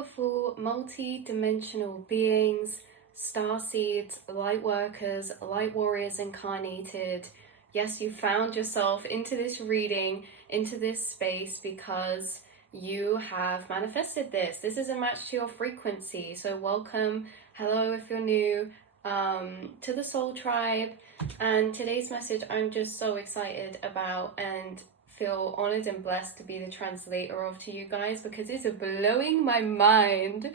beautiful multi-dimensional beings, star seeds, light workers, light warriors incarnated. Yes, you found yourself into this reading, into this space because you have manifested this. This is a match to your frequency. So welcome, hello if you're new, to the Soul Tribe. And today's message I'm just so excited about and feel honored and blessed to be the translator of to you guys, because it's blowing my mind.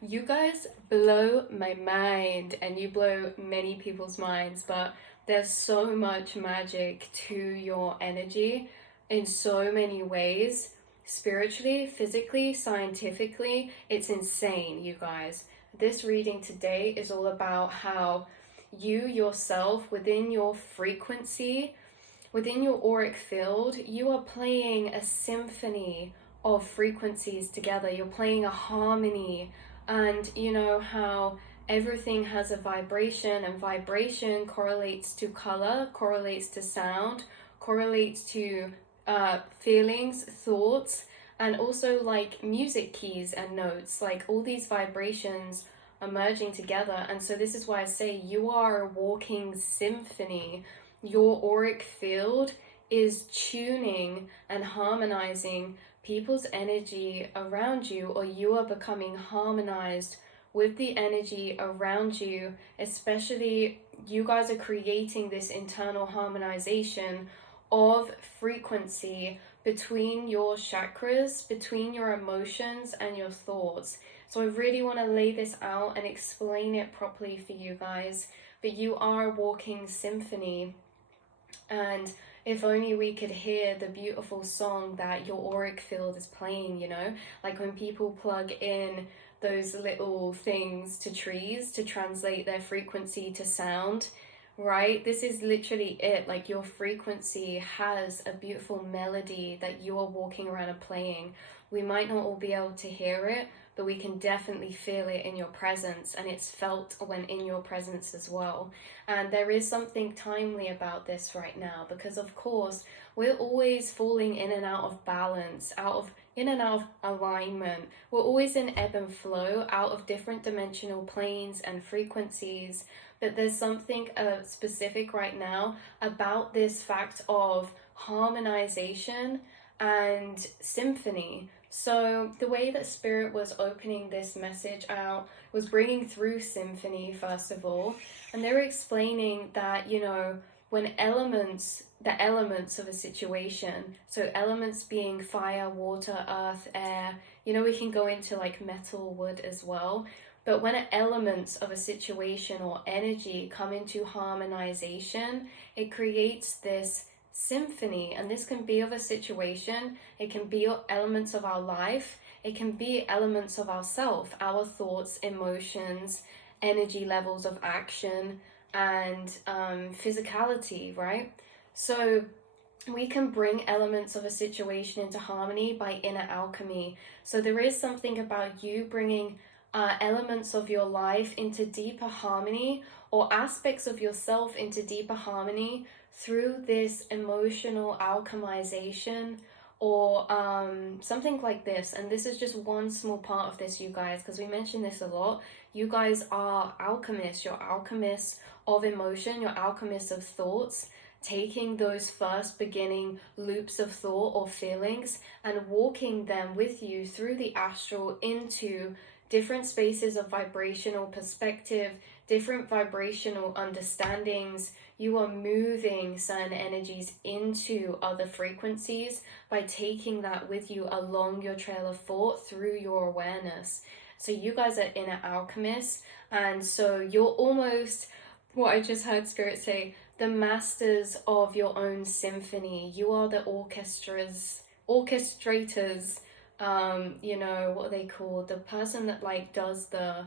You guys blow my mind, and you blow many people's minds, but there's so much magic to your energy in so many ways, spiritually, physically, scientifically. It's insane, you guys. This reading today is all about how you yourself, within your frequency, within your auric field, you are playing a symphony of frequencies together. You're playing a harmony, and you know how everything has a vibration, and vibration correlates to color, correlates to sound, correlates to feelings, thoughts, and also like music keys and notes, like all these vibrations are merging together. And so this is why I say you are a walking symphony. Your auric field is tuning and harmonizing people's energy around you, or you are becoming harmonized with the energy around you. Especially, you guys are creating this internal harmonization of frequency between your chakras, between your emotions and your thoughts. So I really want to lay this out and explain it properly for you guys. But you are a walking symphony. And if only we could hear the beautiful song that your auric field is playing, you know, like when people plug in those little things to trees to translate their frequency to sound, right? This is literally it. Like, your frequency has a beautiful melody that you are walking around and playing. We might not all be able to hear it, but we can definitely feel it in your presence, and it's felt when in your presence as well. And there is something timely about this right now, because of course we're always falling in and out of balance, in and out of alignment. We're always in ebb and flow, out of different dimensional planes and frequencies. But there's something specific right now about this fact of harmonization and symphony. So the way that Spirit was opening this message out was bringing through symphony, first of all. And they were explaining that, you know, when the elements of a situation, so elements being fire, water, earth, air, you know, we can go into like metal, wood as well. But when elements of a situation or energy come into harmonization, it creates this symphony. And this can be of a situation, it can be elements of our life, it can be elements of ourself, our thoughts, emotions, energy levels of action, and physicality, right? So we can bring elements of a situation into harmony by inner alchemy. So there is something about you bringing elements of your life into deeper harmony, or aspects of yourself into deeper harmony, through this emotional alchemization, or something like this. And this is just one small part of this, you guys, because we mention this a lot. You guys are alchemists. You're alchemists of emotion, you're alchemists of thoughts, taking those first beginning loops of thought or feelings and walking them with you through the astral into different spaces of vibrational perspective, different vibrational understandings. You are moving certain energies into other frequencies by taking that with you along your trail of thought through your awareness. So you guys are inner alchemists, and so you're almost, what I just heard Spirit say, the masters of your own symphony. You are the orchestrators, you know, what are they called? The person that like does the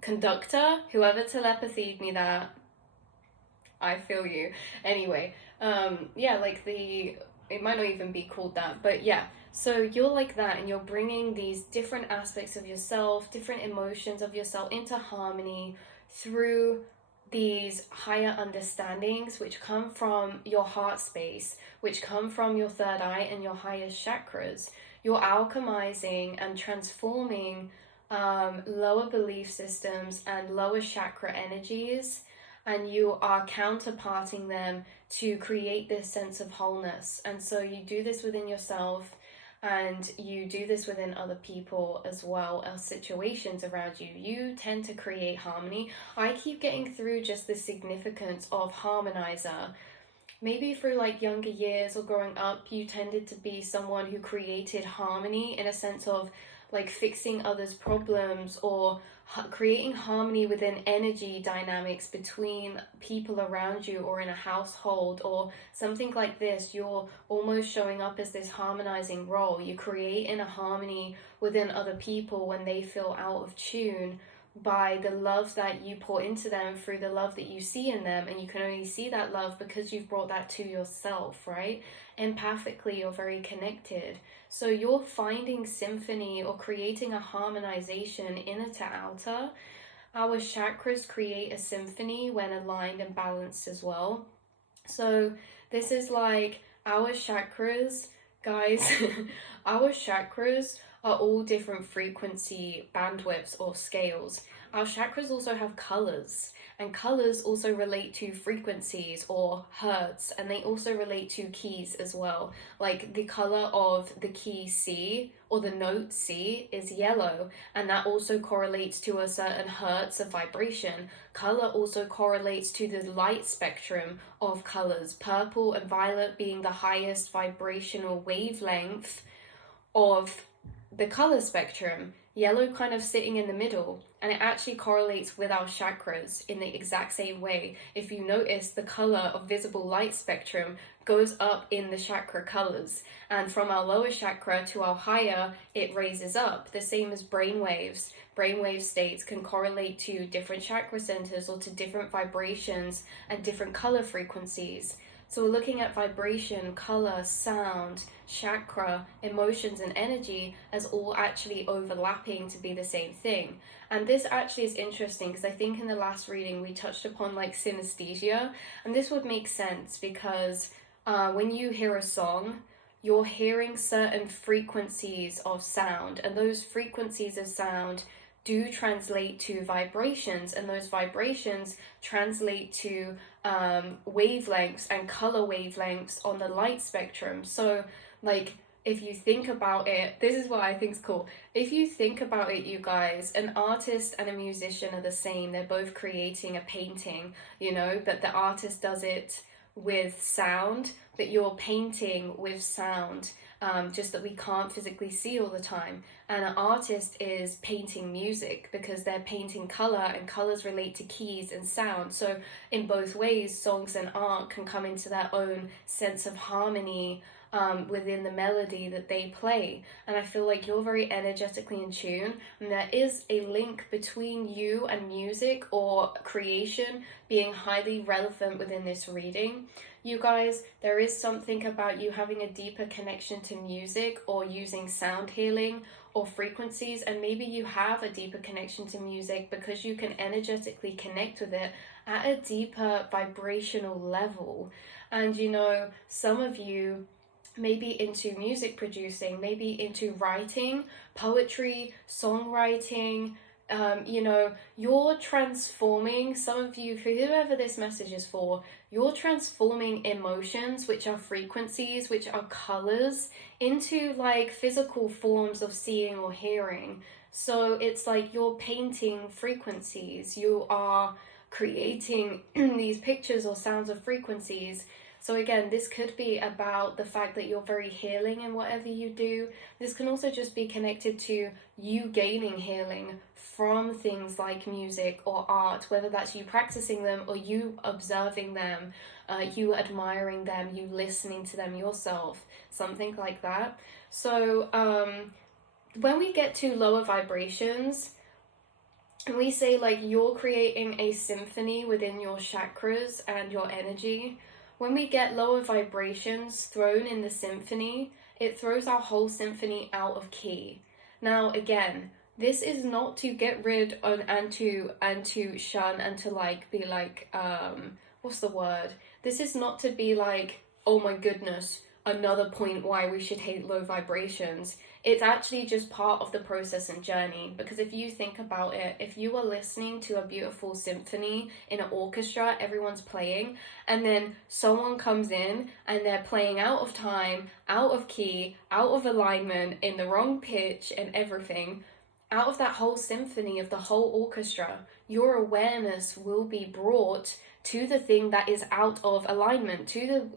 conductor, whoever telepathied me that, I feel you. Anyway, yeah, like it might not even be called that, but yeah. So you're like that, and you're bringing these different aspects of yourself, different emotions of yourself into harmony through these higher understandings which come from your heart space, which come from your third eye and your highest chakras. You're alchemizing and transforming lower belief systems and lower chakra energies, and you are counterparting them to create this sense of wholeness. And so you do this within yourself, and you do this within other people as well as situations around you. You tend to create harmony. I keep getting through just the significance of harmonizer. Maybe through like younger years or growing up, you tended to be someone who created harmony in a sense of like fixing others' problems or creating harmony within energy dynamics between people around you or in a household or something like this. You're almost showing up as this harmonizing role. You create in a harmony within other people when they feel out of tune by the love that you pour into them through the love that you see in them, and you can only see that love because you've brought that to yourself, right? Empathically, you're very connected. So you're finding symphony or creating a harmonization inner to outer. Our chakras create a symphony when aligned and balanced as well. So this is like our chakras, guys. Our chakras are all different frequency bandwidths or scales. Our chakras also have colors, and colors also relate to frequencies or hertz, and they also relate to keys as well. Like the color of the key C or the note C is yellow, and that also correlates to a certain hertz of vibration. Color also correlates to the light spectrum of colors, purple and violet being the highest vibrational wavelength of the color spectrum, yellow kind of sitting in the middle, and it actually correlates with our chakras in the exact same way. If you notice, the color of visible light spectrum goes up in the chakra colors, and from our lower chakra to our higher, it raises up. The same as brainwaves. Brainwave states can correlate to different chakra centers or to different vibrations and different color frequencies. So we're looking at vibration, color, sound, chakra, emotions, and energy as all actually overlapping to be the same thing. And this actually is interesting because I think in the last reading we touched upon like synesthesia, and this would make sense because when you hear a song, you're hearing certain frequencies of sound, and those frequencies of sound do translate to vibrations, and those vibrations translate to wavelengths and color wavelengths on the light spectrum. So like if you think about it, this is what I think is cool. If you think about it, you guys, an artist and a musician are the same. They're both creating a painting, you know, but the artist does it with sound, but you're painting with sound, just that we can't physically see all the time. And an artist is painting music because they're painting color, and colors relate to keys and sound. So in both ways, songs and art can come into their own sense of harmony within the melody that they play. And I feel like you're very energetically in tune, and there is a link between you and music or creation being highly relevant within this reading. You guys, there is something about you having a deeper connection to music or using sound healing or frequencies, and maybe you have a deeper connection to music because you can energetically connect with it at a deeper vibrational level. And you know, some of you maybe into music producing, maybe into writing, poetry, songwriting. You know, you're transforming, some of you, for whoever this message is for, you're transforming emotions, which are frequencies, which are colors, into like physical forms of seeing or hearing. So it's like you're painting frequencies, you are creating these pictures or sounds of frequencies. So again, this could be about the fact that you're very healing in whatever you do. This can also just be connected to you gaining healing from things like music or art, whether that's you practicing them or you observing them, you admiring them, you listening to them yourself, something like that. So when we get to lower vibrations, and we say like you're creating a symphony within your chakras and your energy, when we get lower vibrations thrown in the symphony, it throws our whole symphony out of key. Now, again, This is not to get rid of and to shun and to like be like what's the word? This is not to be like, oh my goodness, another point why we should hate low vibrations. It's actually just part of the process and journey, because if you think about it, if you are listening to a beautiful symphony in an orchestra, everyone's playing, and then someone comes in and they're playing out of time, out of key, out of alignment, in the wrong pitch and everything, out of that whole symphony of the whole orchestra, your awareness will be brought to the thing that is out of alignment, to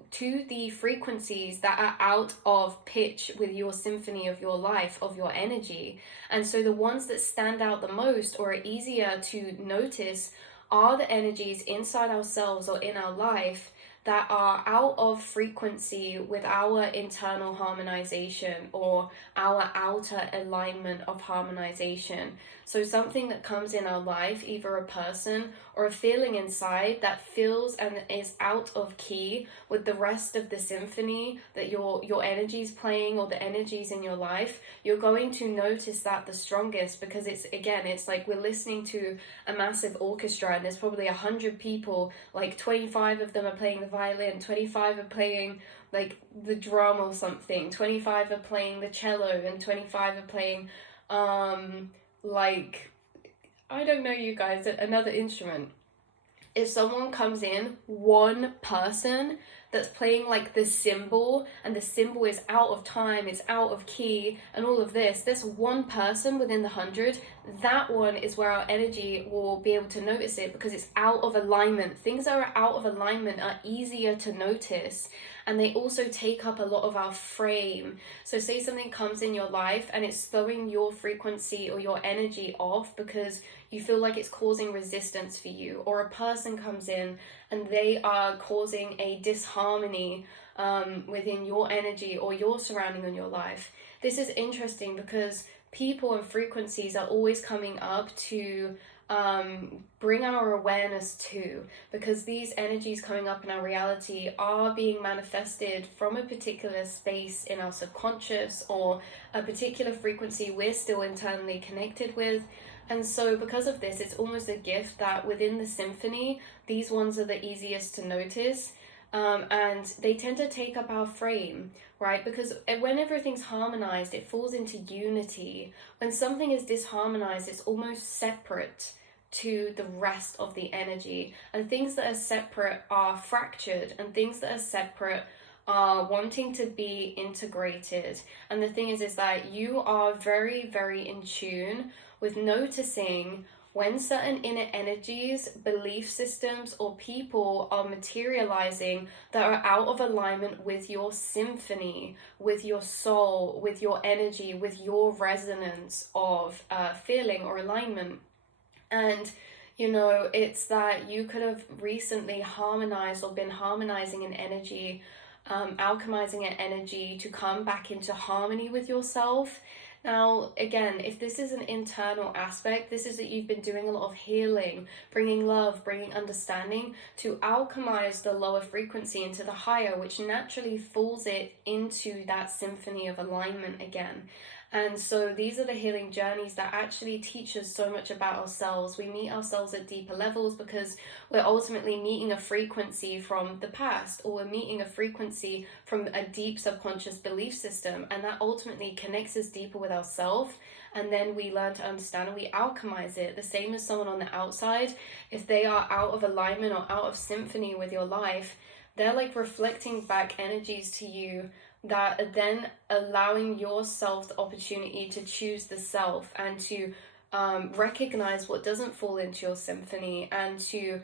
the frequencies that are out of pitch with your symphony of your life, of your energy. And so the ones that stand out the most or are easier to notice are the energies inside ourselves or in our life that are out of frequency with our internal harmonization or our outer alignment of harmonization. So something that comes in our life, either a person or a feeling inside that feels and is out of key with the rest of the symphony that your energy is playing, or the energies in your life, you're going to notice that the strongest, because it's like we're listening to a massive orchestra and there's probably 100 people, like 25 of them are playing the violin, 25 are playing like the drum or something, 25 are playing the cello, and 25 are playing like, I don't know, you guys, another instrument. If someone comes in, one person that's playing like the cymbal, and the cymbal is out of time, it's out of key, and all of this one person within the 100, that one is where our energy will be able to notice it, because it's out of alignment. Things that are out of alignment are easier to notice, and they also take up a lot of our frame. So say something comes in your life and it's throwing your frequency or your energy off because you feel like it's causing resistance for you, or a person comes in and they are causing a disharmony within your energy or your surrounding in your life. This is interesting because people and frequencies are always coming up to bring our awareness to, because these energies coming up in our reality are being manifested from a particular space in our subconscious, or a particular frequency we're still internally connected with. And so because of this, it's almost a gift that within the symphony, these ones are the easiest to notice, and they tend to take up our frame, right? Because when everything's harmonized, it falls into unity. When something is disharmonized, it's almost separate to the rest of the energy. And things that are separate are fractured, and things that are separate are wanting to be integrated. And the thing is that you are very, very in tune with noticing when certain inner energies, belief systems, or people are materializing that are out of alignment with your symphony, with your soul, with your energy, with your resonance of feeling or alignment. And you know, it's that you could have recently harmonized or been harmonizing an energy, alchemizing an energy to come back into harmony with yourself. Now, again, if this is an internal aspect, this is that you've been doing a lot of healing, bringing love, bringing understanding to alchemize the lower frequency into the higher, which naturally falls it into that symphony of alignment again. And so these are the healing journeys that actually teach us so much about ourselves. We meet ourselves at deeper levels because we're ultimately meeting a frequency from the past, or we're meeting a frequency from a deep subconscious belief system, and that ultimately connects us deeper with ourselves. And then we learn to understand and we alchemize it. The same as someone on the outside, if they are out of alignment or out of symphony with your life, they're like reflecting back energies to you that are then allowing yourself the opportunity to choose the self, and to recognize what doesn't fall into your symphony, and to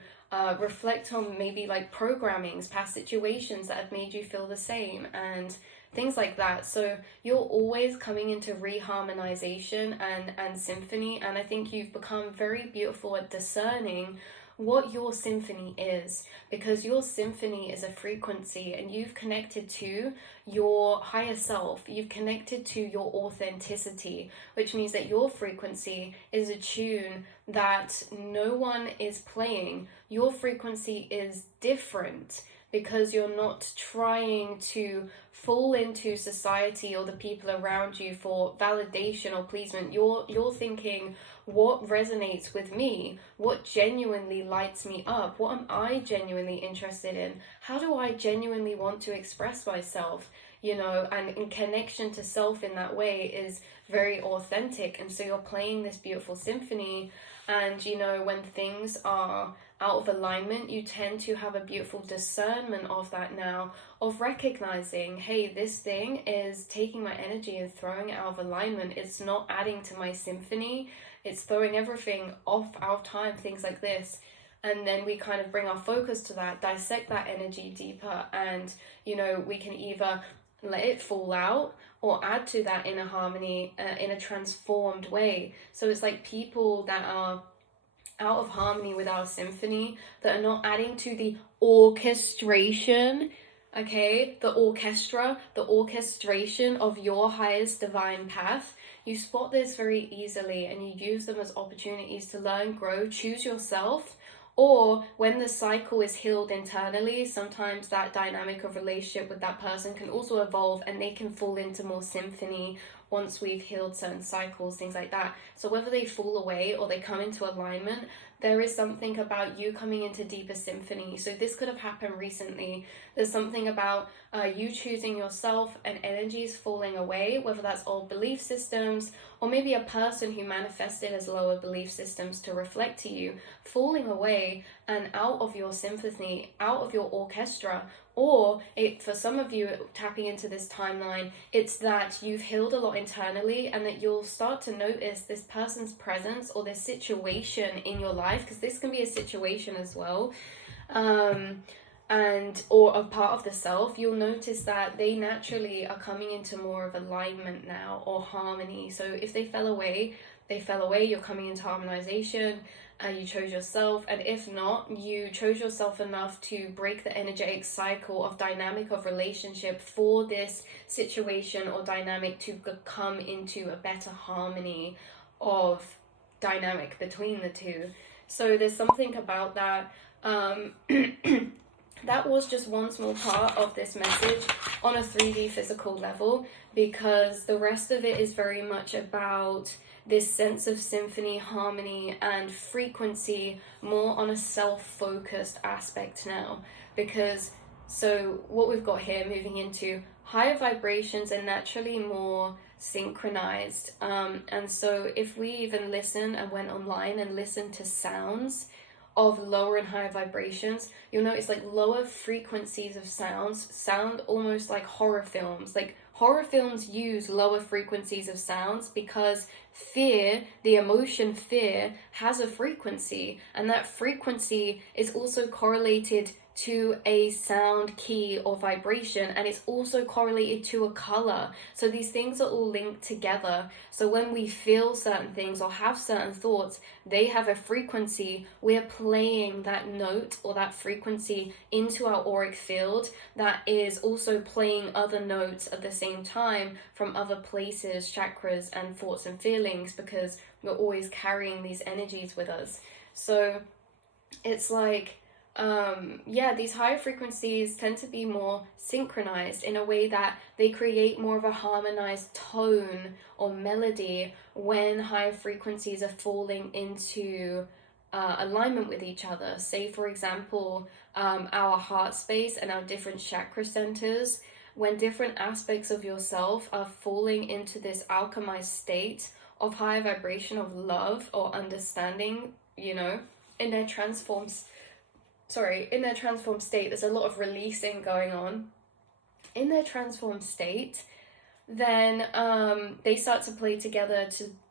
reflect on maybe like programmings, past situations that have made you feel the same, and things like that. So you're always coming into reharmonization and symphony, and I think you've become very beautiful at discerning what your symphony is, because your symphony is a frequency, and you've connected to your higher self, you've connected to your authenticity, which means that your frequency is a tune that no one is playing. Your frequency is different because you're not trying to fall into society or the people around you for validation or pleasement. You're thinking, what resonates with me? What genuinely lights me up? What am I genuinely interested in? How do I genuinely want to express myself? You know, and in connection to self in that way is very authentic. And so you're playing this beautiful symphony, and you know, when things are out of alignment, you tend to have a beautiful discernment of that now, of recognizing, hey, this thing is taking my energy and throwing it out of alignment. It's not adding to my symphony. It's throwing everything off out of time, things like this. And then we kind of bring our focus to that, dissect that energy deeper, and you know, we can either let it fall out or add to that inner harmony in a transformed way. So it's like people that are out of harmony with our symphony, that are not adding to the orchestration, okay, the orchestration of your highest divine path. You spot this very easily, and you use them as opportunities to learn, grow, choose yourself. Or when the cycle is healed internally, sometimes that dynamic of relationship with that person can also evolve, and they can fall into more symphony once we've healed certain cycles, things like that. So whether they fall away or they come into alignment, there is something about you coming into deeper symphony. So this could have happened recently. There's something about you choosing yourself and energies falling away, whether that's old belief systems, or maybe a person who manifested as lower belief systems to reflect to you, falling away and out of your symphony, out of your orchestra. Or for some of you tapping into this timeline, it's that you've healed a lot internally, and that you'll start to notice this person's presence or this situation in your life, because this can be a situation as well, and or a part of the self. You'll notice that they naturally are coming into more of alignment now, or harmony. So if they fell away, you're coming into harmonization. You chose yourself, and if not, you chose yourself enough to break the energetic cycle of dynamic of relationship for this situation or dynamic to come into a better harmony of dynamic between the two. So there's something about that. That was just one small part of this message on a 3D physical level, because the rest of it is very much about this sense of symphony, harmony, and frequency, more on a self-focused aspect now. Because, so what we've got here, moving into higher vibrations, are naturally more synchronized. And so if we even listen and went online and listened to sounds of lower and higher vibrations, you'll notice like lower frequencies of sounds sound almost like horror films. Like horror films use lower frequencies of sounds because fear, the emotion fear, has a frequency, and that frequency is also correlated to a sound key or vibration, and it's also correlated to a color. So these things are all linked together. So when we feel certain things or have certain thoughts, they have a frequency. We're playing that note or that frequency into our auric field that is also playing other notes at the same time from other places, chakras, and thoughts and feelings, because we're always carrying these energies with us. So it's like, these higher frequencies tend to be more synchronized in a way that they create more of a harmonized tone or melody when higher frequencies are falling into alignment with each other. Say, for example, our heart space and our different chakra centers. When different aspects of yourself are falling into this alchemized state of higher vibration of love or understanding, you know, in their transformed state, there's a lot of releasing going on. In their transformed state, then they start to play together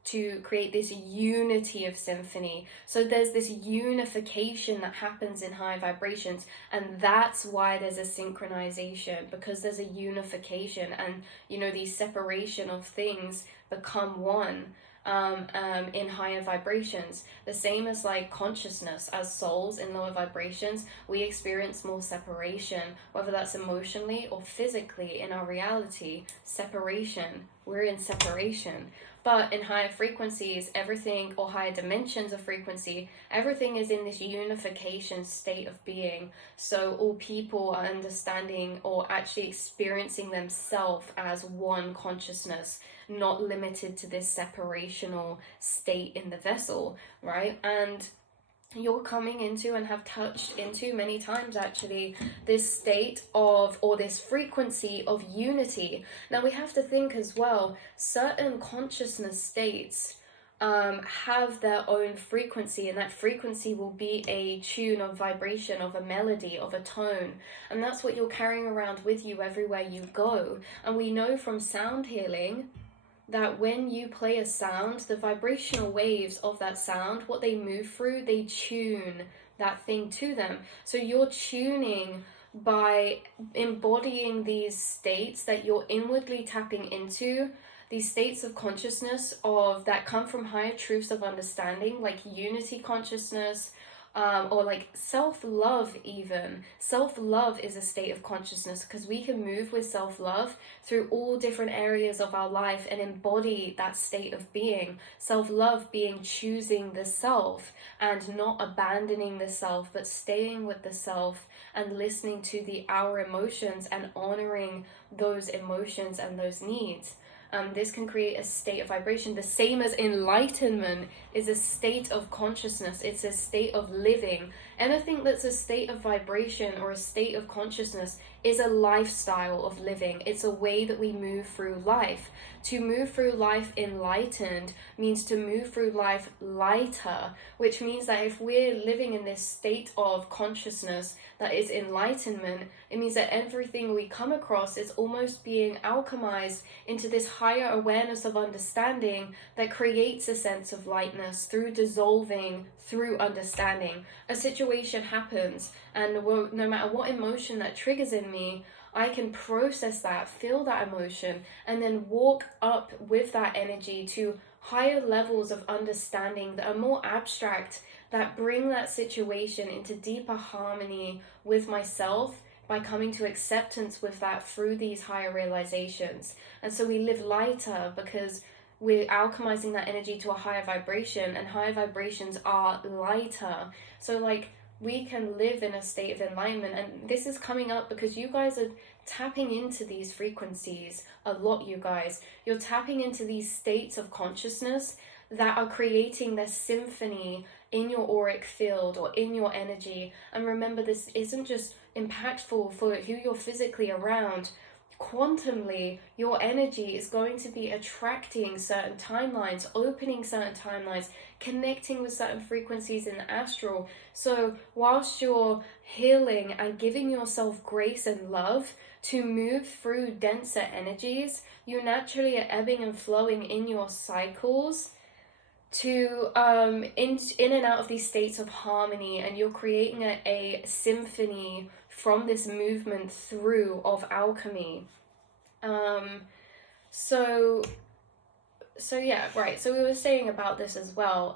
to create this unity of symphony. So there's this unification that happens in high vibrations, and that's why there's a synchronization, because there's a unification, and you know, these separation of things become one. In higher vibrations, the same as like consciousness, as souls in lower vibrations, we experience more separation, whether that's emotionally or physically in our reality, separation we're in separation. But in higher frequencies, everything, or higher dimensions of frequency, everything is in this unification state of being. So all people are understanding or actually experiencing themselves as one consciousness, not limited to this separational state in the vessel, right? And you're coming into and have touched into many times actually this state of, or this frequency of unity. Now we have to think as well, certain consciousness states have their own frequency, and that frequency will be a tune of vibration, of a melody, of a tone, and that's what you're carrying around with you everywhere you go. And we know from sound healing that when you play a sound, the vibrational waves of that sound, what they move through, they tune that thing to them. So you're tuning by embodying these states that you're inwardly tapping into, these states of consciousness of that come from higher truths of understanding, like unity consciousness, or like self-love even. Self-love is a state of consciousness, because we can move with self-love through all different areas of our life and embody that state of being. Self-love being choosing the self and not abandoning the self, but staying with the self and listening to our emotions and honoring those emotions and those needs. This can create a state of vibration. The same as enlightenment is a state of consciousness. It's a state of living. Anything that's a state of vibration or a state of consciousness is a lifestyle of living. It's a way that we move through life. To move through life enlightened means to move through life lighter, which means that if we're living in this state of consciousness that is enlightenment, it means that everything we come across is almost being alchemized into this higher awareness of understanding that creates a sense of lightness through dissolving, through understanding. A situation happens, and no matter what emotion that triggers in me, I can process that, feel that emotion, and then walk up with that energy to higher levels of understanding that are more abstract, that bring that situation into deeper harmony with myself by coming to acceptance with that through these higher realizations. And so we live lighter because we're alchemizing that energy to a higher vibration, and higher vibrations are lighter. So like, we can live in a state of enlightenment, and this is coming up because you guys are tapping into these frequencies a lot. You guys, you're tapping into these states of consciousness that are creating this symphony in your auric field or in your energy. And remember, this isn't just impactful for who you're physically around. Quantumly, your energy is going to be attracting certain timelines, opening certain timelines, connecting with certain frequencies in the astral. So whilst you're healing and giving yourself grace and love to move through denser energies, you naturally are ebbing and flowing in your cycles to in and out of these states of harmony, and you're creating a symphony from this movement through of alchemy. So yeah, right. So we were saying about this as well.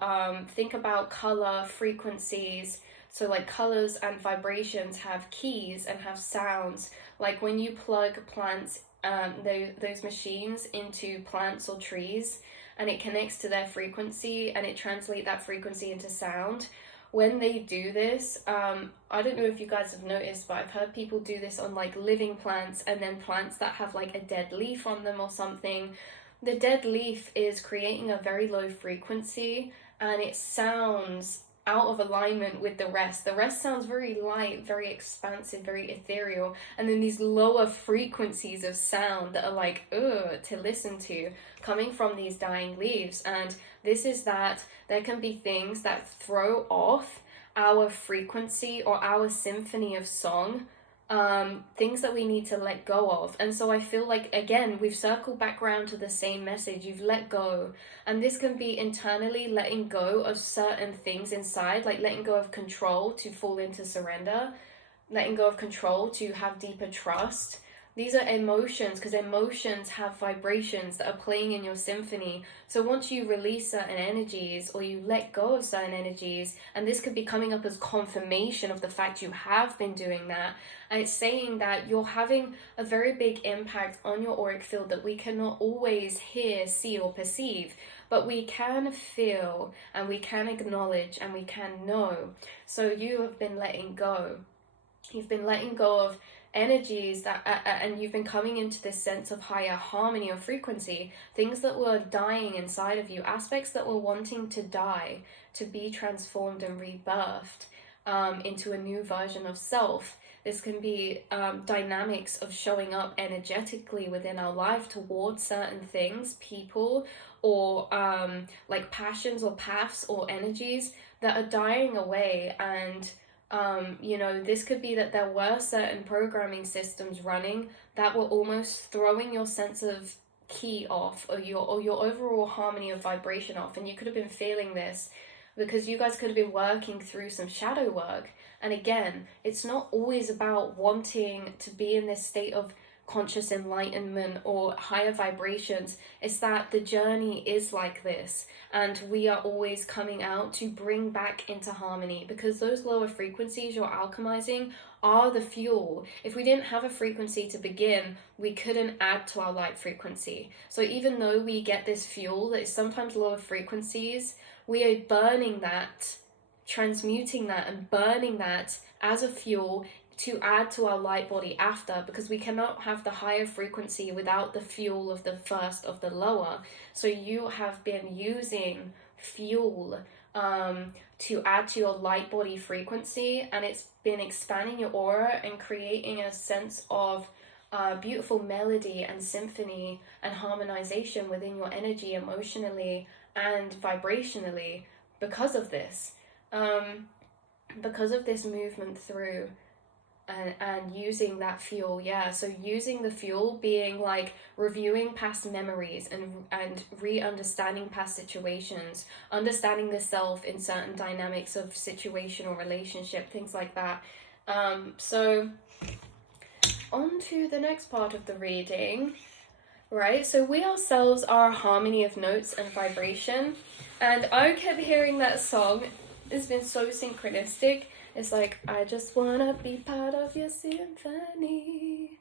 Think about color frequencies. So like colors and vibrations have keys and have sounds. Like when you plug plants, those machines into plants or trees, and it connects to their frequency and it translates that frequency into sound. When they do this, I don't know if you guys have noticed, but I've heard people do this on like living plants, and then plants that have like a dead leaf on them or something. The dead leaf is creating a very low frequency, and it sounds out of alignment with the rest. The rest sounds very light, very expansive, very ethereal, and then these lower frequencies of sound that are like, ugh, to listen to, coming from these dying leaves. And this is that there can be things that throw off our frequency or our symphony of song, things that we need to let go of. And so I feel like, again, we've circled back around to the same message. You've let go, and this can be internally letting go of certain things inside, like letting go of control to fall into surrender, letting go of control to have deeper trust, These are emotions, because emotions have vibrations that are playing in your symphony. So once you release certain energies or you let go of certain energies, and this could be coming up as confirmation of the fact you have been doing that, and it's saying that you're having a very big impact on your auric field that we cannot always hear, see, or perceive, but we can feel and we can acknowledge and we can know. So you have been letting go. You've been letting go of energies that and you've been coming into this sense of higher harmony or frequency, things that were dying inside of you, aspects that were wanting to die, to be transformed and rebirthed into a new version of self. This can be dynamics of showing up energetically within our life towards certain things, people, or like passions or paths or energies that are dying away. And this could be that there were certain programming systems running that were almost throwing your sense of key off, or your overall harmony of vibration off. And you could have been feeling this because you guys could have been working through some shadow work. And again, it's not always about wanting to be in this state of conscious enlightenment or higher vibrations. It's that the journey is like this, and we are always coming out to bring back into harmony, because those lower frequencies you're alchemizing are the fuel. If we didn't have a frequency to begin, we couldn't add to our light frequency. So even though we get this fuel that is sometimes lower frequencies, we are burning that, transmuting that and burning that as a fuel to add to our light body after, because we cannot have the higher frequency without the fuel of the first of the lower. So you have been using fuel to add to your light body frequency, and it's been expanding your aura and creating a sense of beautiful melody and symphony and harmonization within your energy emotionally and vibrationally because of this movement through and using that fuel. So using the fuel being like reviewing past memories and re-understanding past situations, understanding the self in certain dynamics of situation or relationship, things like that. So on to the next part of the reading, right? So we ourselves are a harmony of notes and vibration, and I kept hearing that song. It's been so synchronistic. It's like, I just wanna be part of your symphony.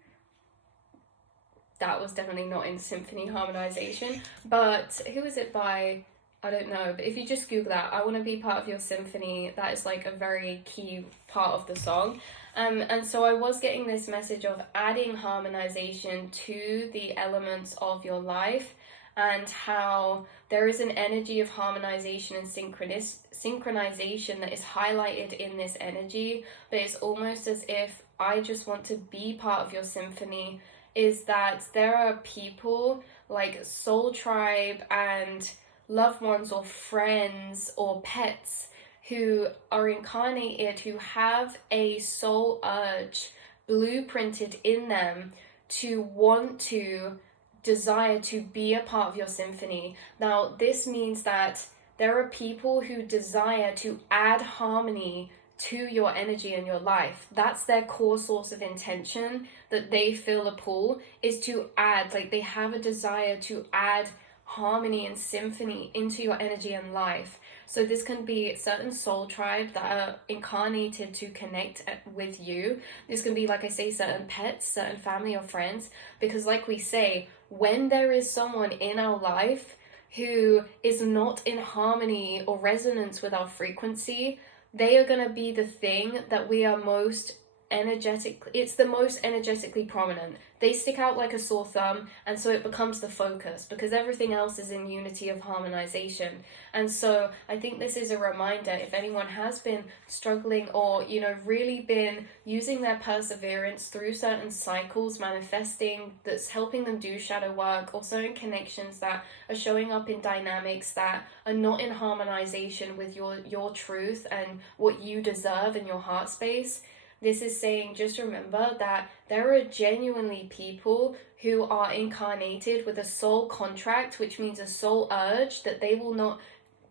That was definitely not in symphony harmonization, but who is it by? I don't know, but if you just Google that, I wanna be part of your symphony, that is like a very key part of the song. And so I was getting this message of adding harmonization to the elements of your life, and how there is an energy of harmonization and synchronization that is highlighted in this energy, but it's almost as if I just want to be part of your symphony, is that there are people like soul tribe and loved ones or friends or pets who are incarnated, who have a soul urge blueprinted in them to want to desire to be a part of your symphony. Now, this means that there are people who desire to add harmony to your energy and your life. That's their core source of intention, that they feel a pull is to add, like they have a desire to add harmony and symphony into your energy and life. So this can be certain soul tribes that are incarnated to connect with you. This can be, like I say, certain pets, certain family or friends, because like we say, when there is someone in our life who is not in harmony or resonance with our frequency, they are going to be the thing that we are most it's the most energetically prominent. They stick out like a sore thumb, and so it becomes the focus, because everything else is in unity of harmonization. And so I think this is a reminder, if anyone has been struggling or really been using their perseverance through certain cycles manifesting, that's helping them do shadow work, or certain connections that are showing up in dynamics that are not in harmonization with your truth and what you deserve in your heart space. This is saying, just remember that there are genuinely people who are incarnated with a soul contract, which means a soul urge that they will not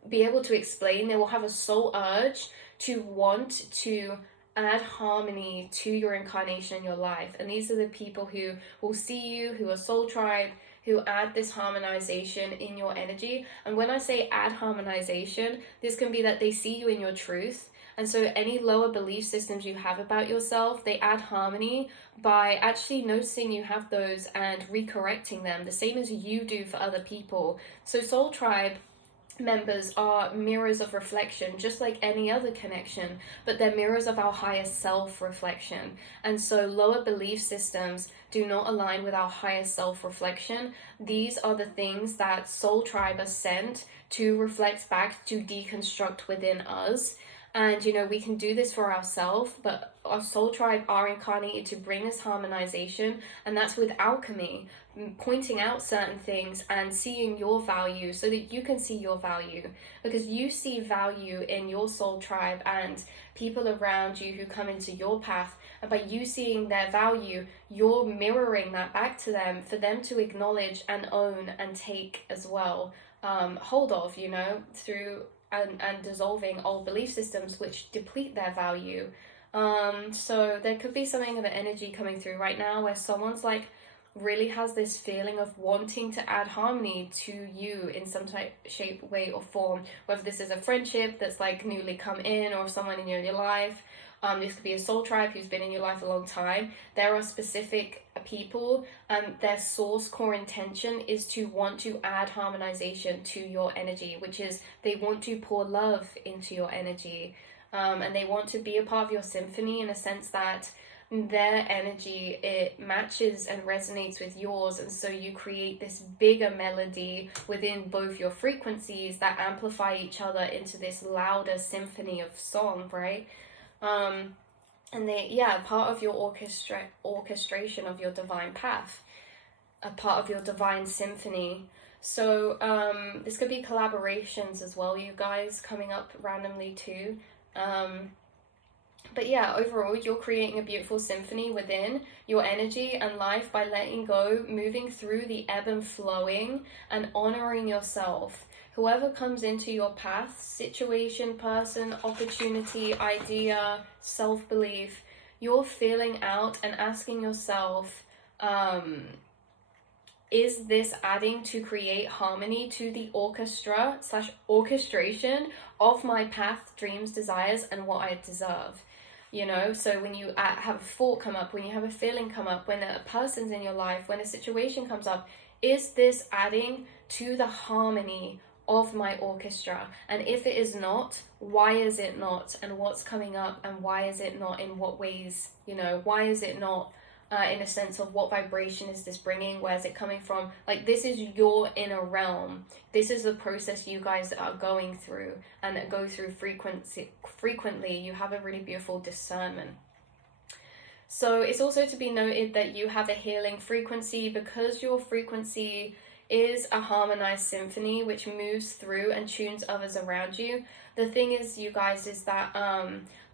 be able to explain. They will have a soul urge to want to add harmony to your incarnation in your life. And these are the people who will see you, who are soul tribe, who add this harmonization in your energy. And when I say add harmonization, this can be that they see you in your truth. And so any lower belief systems you have about yourself, they add harmony by actually noticing you have those and recorrecting them, the same as you do for other people. So soul tribe members are mirrors of reflection, just like any other connection, but they're mirrors of our higher self reflection. And so lower belief systems do not align with our higher self reflection. These are the things that soul tribe are sent to reflect back, to deconstruct within us. And we can do this for ourselves, but our soul tribe are incarnated to bring this harmonization, and that's with alchemy, pointing out certain things and seeing your value so that you can see your value, because you see value in your soul tribe and people around you who come into your path. And by you seeing their value, you're mirroring that back to them for them to acknowledge and own and take as well, hold of, through and dissolving old belief systems which deplete their value. So there could be something of an energy coming through right now where someone's like really has this feeling of wanting to add harmony to you in some type, shape, way or form, whether this is a friendship that's like newly come in or someone in your life. This could be a soul tribe who's been in your life a long time. There are specific people and their source core intention is to want to add harmonization to your energy, which is they want to pour love into your energy, and they want to be a part of your symphony in a sense that their energy, it matches and resonates with yours, and so you create this bigger melody within both your frequencies that amplify each other into this louder symphony of song, right? And part of your orchestration of your divine path, a part of your divine symphony. So this could be collaborations as well, you guys, coming up randomly too. But yeah, overall, you're creating a beautiful symphony within your energy and life by letting go, moving through the ebb and flowing, and honoring yourself. Whoever comes into your path, situation, person, opportunity, idea, self-belief, you're feeling out and asking yourself, is this adding to create harmony to the orchestration of my path, dreams, desires, and what I deserve? So when you have a thought come up, when you have a feeling come up, when a person's in your life, when a situation comes up, is this adding to the harmony of my orchestra? And if it is not, why is it not? And what's coming up, and why is it not? In what ways? Why is it not? In a sense of what vibration is this bringing? Where is it coming from? Like, this is your inner realm. This is the process you guys are going through and go through frequently. You have a really beautiful discernment. So it's also to be noted that you have a healing frequency, because your frequency is a harmonized symphony which moves through and tunes others around you. The thing is, you guys, is that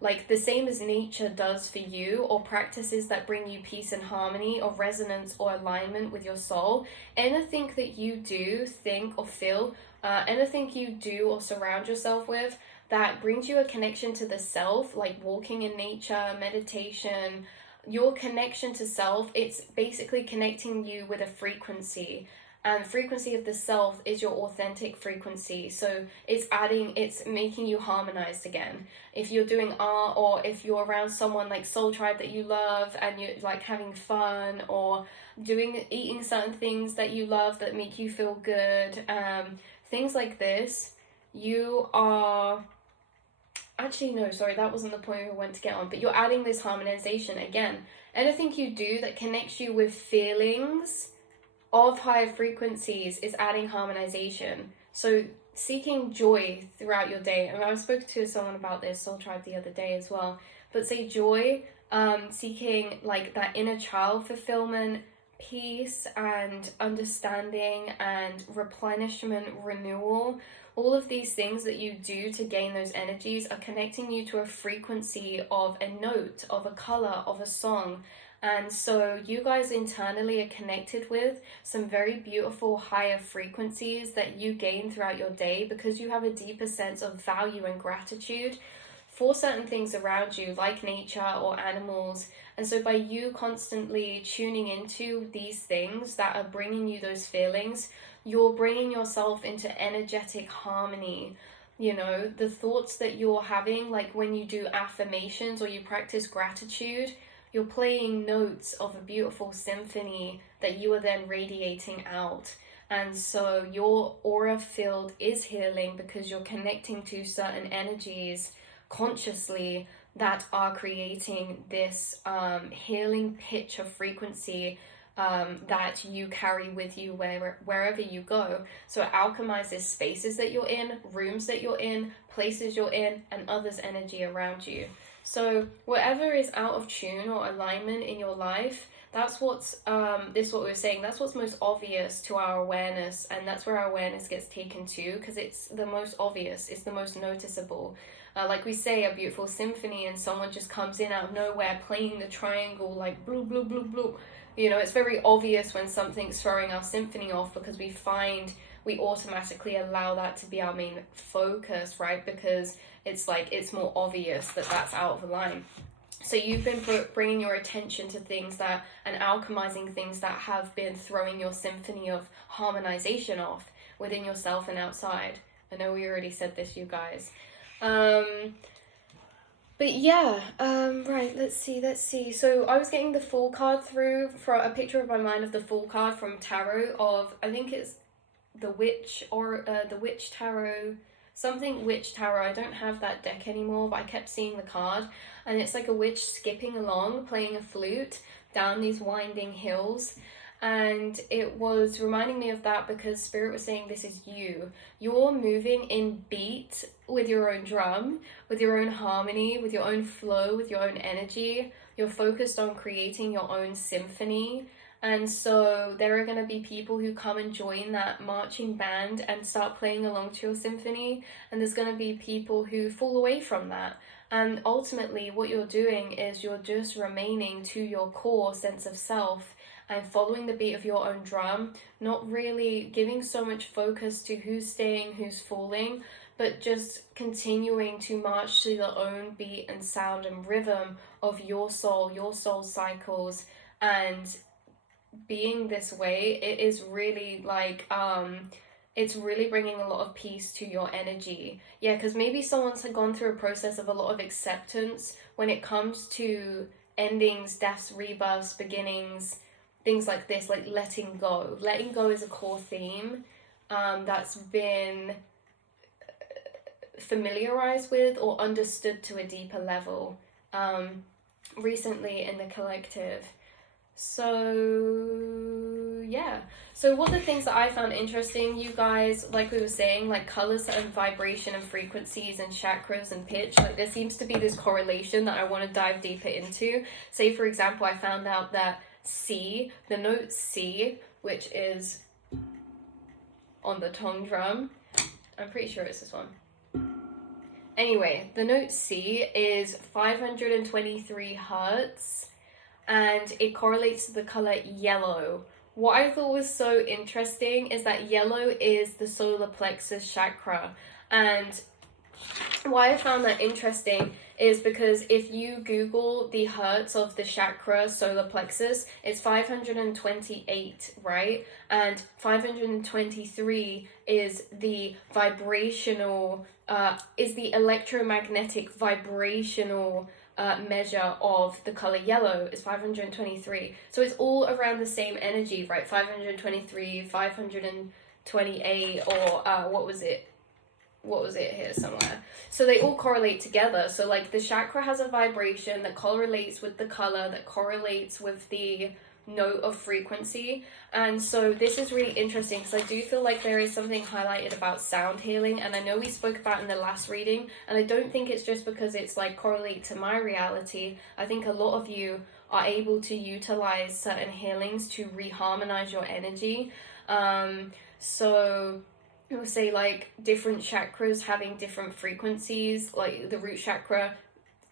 like the same as nature does for you, or practices that bring you peace and harmony or resonance or alignment with your soul, anything that you do, think or feel, anything you do or surround yourself with that brings you a connection to the self, like walking in nature, meditation, your connection to self, it's basically connecting you with a frequency. And frequency of the self is your authentic frequency. So it's making you harmonized again. If you're doing art, or if you're around someone like soul tribe that you love and you're like having fun, or eating certain things that you love that make you feel good, things like this, you are... Actually, no, sorry, that wasn't the point we went to get on. But you're adding this harmonization again. Anything you do that connects you with feelings of higher frequencies is adding harmonization. So seeking joy throughout your day. And I spoke to someone about this, Soul Tribe, the other day as well. But say joy, seeking like that inner child fulfillment, peace and understanding and replenishment, renewal. All of these things that you do to gain those energies are connecting you to a frequency of a note, of a color, of a song. And so you guys internally are connected with some very beautiful higher frequencies that you gain throughout your day, because you have a deeper sense of value and gratitude for certain things around you, like nature or animals. And so by you constantly tuning into these things that are bringing you those feelings, you're bringing yourself into energetic harmony. You know, the thoughts that you're having, like when you do affirmations or you practice gratitude, you're playing notes of a beautiful symphony that you are then radiating out. And so your aura field is healing because you're connecting to certain energies consciously that are creating this healing pitch of frequency that you carry with you wherever you go. So it alchemizes spaces that you're in, rooms that you're in, places you're in, and others' energy around you. So whatever is out of tune or alignment in your life, that's what's this is what we were saying, that's what's most obvious to our awareness, and that's where our awareness gets taken to, because it's the most obvious, it's the most noticeable. Like we say, a beautiful symphony, and someone just comes in out of nowhere playing the triangle like blue blue blue blue. You know, it's very obvious when something's throwing our symphony off, because we automatically allow that to be our main focus, right? Because it's like, it's more obvious that that's out of line. So you've been bringing your attention to things that, and alchemizing things that have been throwing your symphony of harmonization off within yourself and outside. I know we already said this, you guys. But yeah, right, let's see. So I was getting the Fool card through, for a picture of my mind of the Fool card from tarot of, I think it's the Witch, or the Witch Tarot, something Witch Tarot. I don't have that deck anymore, but I kept seeing the card, and it's like a witch skipping along, playing a flute down these winding hills. And it was reminding me of that because Spirit was saying, this is you. You're moving in beat with your own drum, with your own harmony, with your own flow, with your own energy. You're focused on creating your own symphony. And so there are going to be people who come and join that marching band and start playing along to your symphony. And there's going to be people who fall away from that. And ultimately what you're doing is you're just remaining to your core sense of self and following the beat of your own drum, not really giving so much focus to who's staying, who's falling, but just continuing to march to the own beat and sound and rhythm of your soul cycles. And being this way, it is really like, it's really bringing a lot of peace to your energy. Yeah, because maybe someone's gone through a process of a lot of acceptance when it comes to endings, deaths, rebirths, beginnings, things like this, like letting go. Letting go is a core theme that's been familiarized with or understood to a deeper level recently in the collective. So yeah, so what the things that I found interesting, you guys, like we were saying, like colors and vibration and frequencies and chakras and pitch, like there seems to be this correlation that I want to dive deeper into. Say for example, I found out that C, the note C, which is on the tongue drum, I'm pretty sure it's this one. Anyway, the note C is 523 hertz, and it correlates to the color yellow. What I thought was so interesting is that yellow is the solar plexus chakra, and why I found that interesting is because if you Google the hertz of the chakra solar plexus, it's 528, right? And 523 is the vibrational, is the electromagnetic vibrational measure of the color yellow is 523. So it's all around the same energy, right? 523, 528, or what was it here somewhere? So they all correlate together. So like the chakra has a vibration that correlates with the color, that correlates with the note of frequency. And so this is really interesting because I do feel like there is something highlighted about sound healing, and I know we spoke about in the last reading, and I don't think it's just because it's like correlate to my reality. I think a lot of you are able to utilize certain healings to reharmonize your energy. So I would say like different chakras having different frequencies, like the root chakra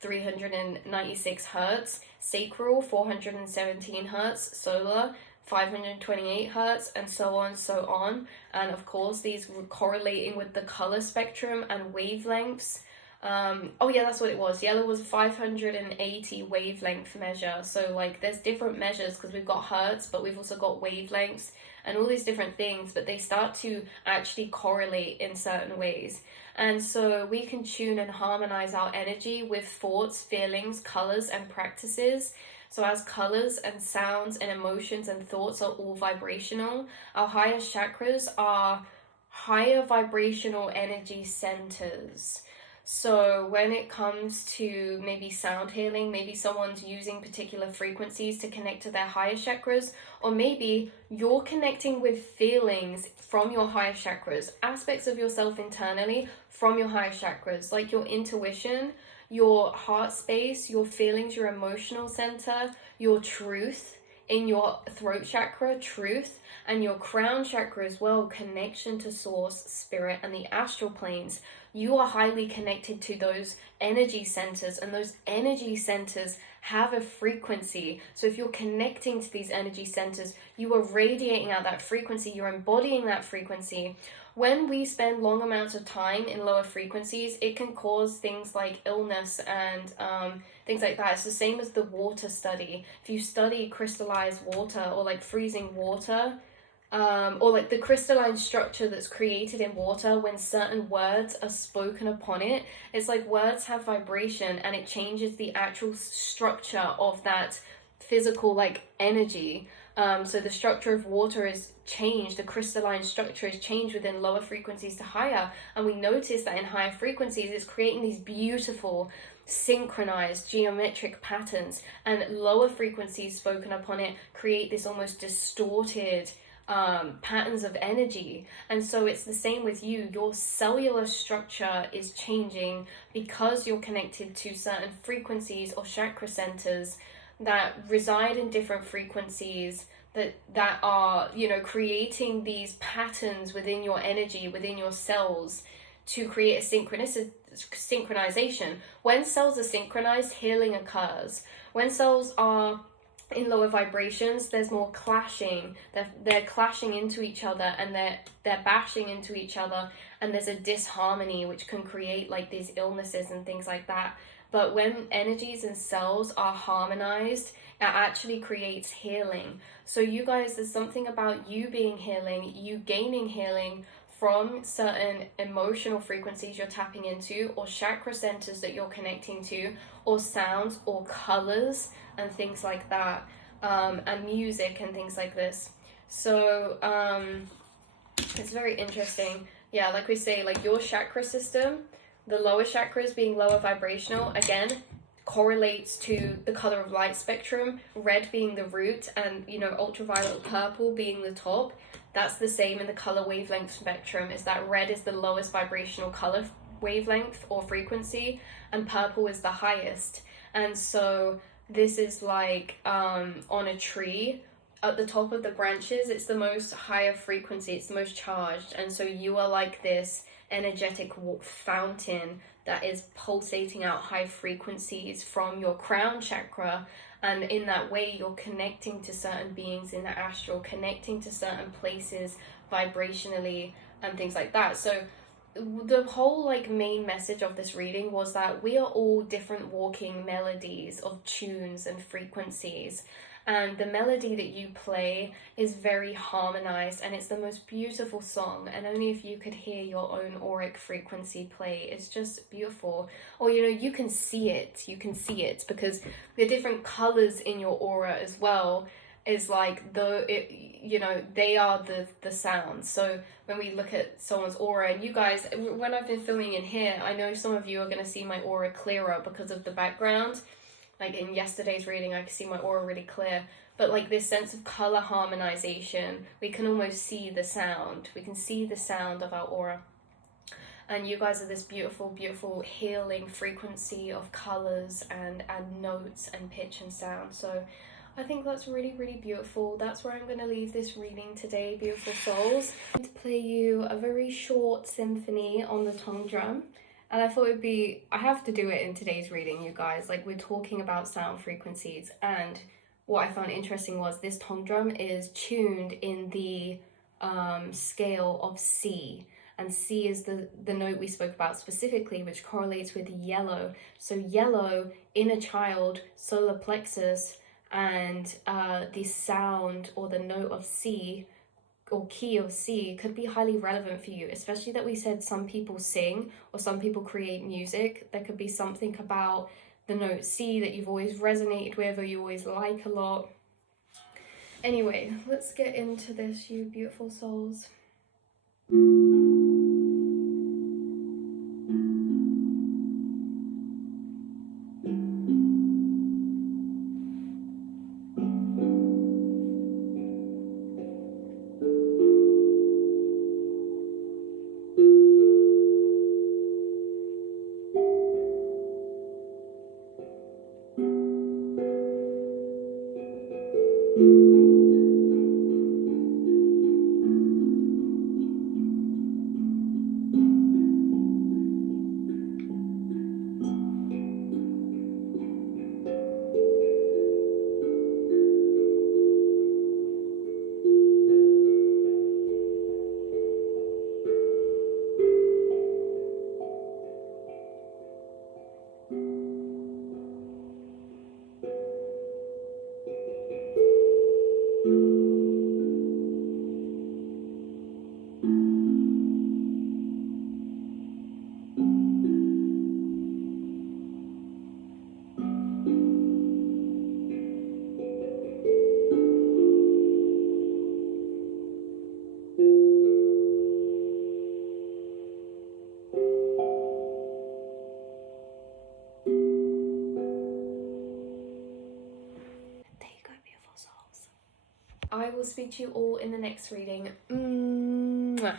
396 hertz, sacral 417 hertz, solar 528 hertz, and so on. And of course these correlating with the color spectrum and wavelengths. Oh yeah, that's what it was. Yellow was 580 wavelength measure. So like there's different measures because we've got hertz, but we've also got wavelengths and all these different things, but they start to actually correlate in certain ways. And so we can tune and harmonize our energy with thoughts, feelings, colors, and practices. So as colors and sounds and emotions and thoughts are all vibrational, our highest chakras are higher vibrational energy centers. So when it comes to maybe sound healing, maybe someone's using particular frequencies to connect to their higher chakras, or maybe you're connecting with feelings from your higher chakras, aspects of yourself internally from your higher chakras, like your intuition, your heart space, your feelings, your emotional center, your truth in your throat chakra, truth, and your crown chakra as well, connection to source, spirit, and the astral planes. You are highly connected to those energy centers, and those energy centers have a frequency. So if you're connecting to these energy centers, you are radiating out that frequency, you're embodying that frequency. When we spend long amounts of time in lower frequencies, it can cause things like illness and things like that. It's the same as the water study. If you study crystallized water or like freezing water, or like the crystalline structure that's created in water when certain words are spoken upon it, it's like words have vibration and it changes the actual structure of that physical like energy. So the structure of water is changed, the crystalline structure is changed within lower frequencies to higher, and we notice that in higher frequencies it's creating these beautiful synchronized geometric patterns, and lower frequencies spoken upon it create this almost distorted patterns of energy. And so it's the same with you. Your cellular structure is changing because you're connected to certain frequencies or chakra centers that reside in different frequencies that are, you know, creating these patterns within your energy, within your cells, to create a synchronization. When cells are synchronized, healing occurs. When cells are in lower vibrations, there's more clashing. They're clashing into each other, and they're bashing into each other, and there's a disharmony which can create like these illnesses and things like that. But when energies and cells are harmonized, it actually creates healing. So you guys, there's something about you being healing, you gaining healing from certain emotional frequencies you're tapping into, or chakra centers that you're connecting to, or sounds or colors and things like that, and music and things like this. So it's very interesting. Yeah, like we say, like your chakra system, the lower chakras being lower vibrational, again, correlates to the color of light spectrum, red being the root, and, you know, ultraviolet purple being the top. That's the same in the color wavelength spectrum, is that red is the lowest vibrational color wavelength or frequency, and purple is the highest. And so this is like on a tree, at the top of the branches, it's the most higher frequency, it's the most charged. And so you are like this energetic fountain that is pulsating out high frequencies from your crown chakra, and in that way you're connecting to certain beings in the astral, connecting to certain places vibrationally and things like that. So the whole like main message of this reading was that we are all different walking melodies of tunes and frequencies, and the melody that you play is very harmonized, and it's the most beautiful song, and only if you could hear your own auric frequency play, it's just beautiful. Or, you know, you can see it because the different colors in your aura as well is like you know, they are the sounds. So when we look at someone's aura, and you guys, when I've been filming in here, I know some of you are going to see my aura clearer because of the background. Like in yesterday's reading, I could see my aura really clear. But like this sense of color harmonization, we can almost see the sound. We can see the sound of our aura. And you guys are this beautiful, beautiful healing frequency of colors and notes and pitch and sound. So I think that's really, really beautiful. That's where I'm going to leave this reading today, beautiful souls. I'm going to play you a very short symphony on the tongue drum. And I thought I have to do it in today's reading, you guys. Like, we're talking about sound frequencies. And what I found interesting was this tongue drum is tuned in the scale of C. and C is the note we spoke about specifically, which correlates with yellow. So yellow, inner child, solar plexus, and the sound or the note of C or key of C could be highly relevant for you, especially that we said some people sing or some people create music. There could be something about the note C that you've always resonated with or you always like a lot. Anyway, let's get into this, you beautiful souls. I will speak to you all in the next reading. Mwah.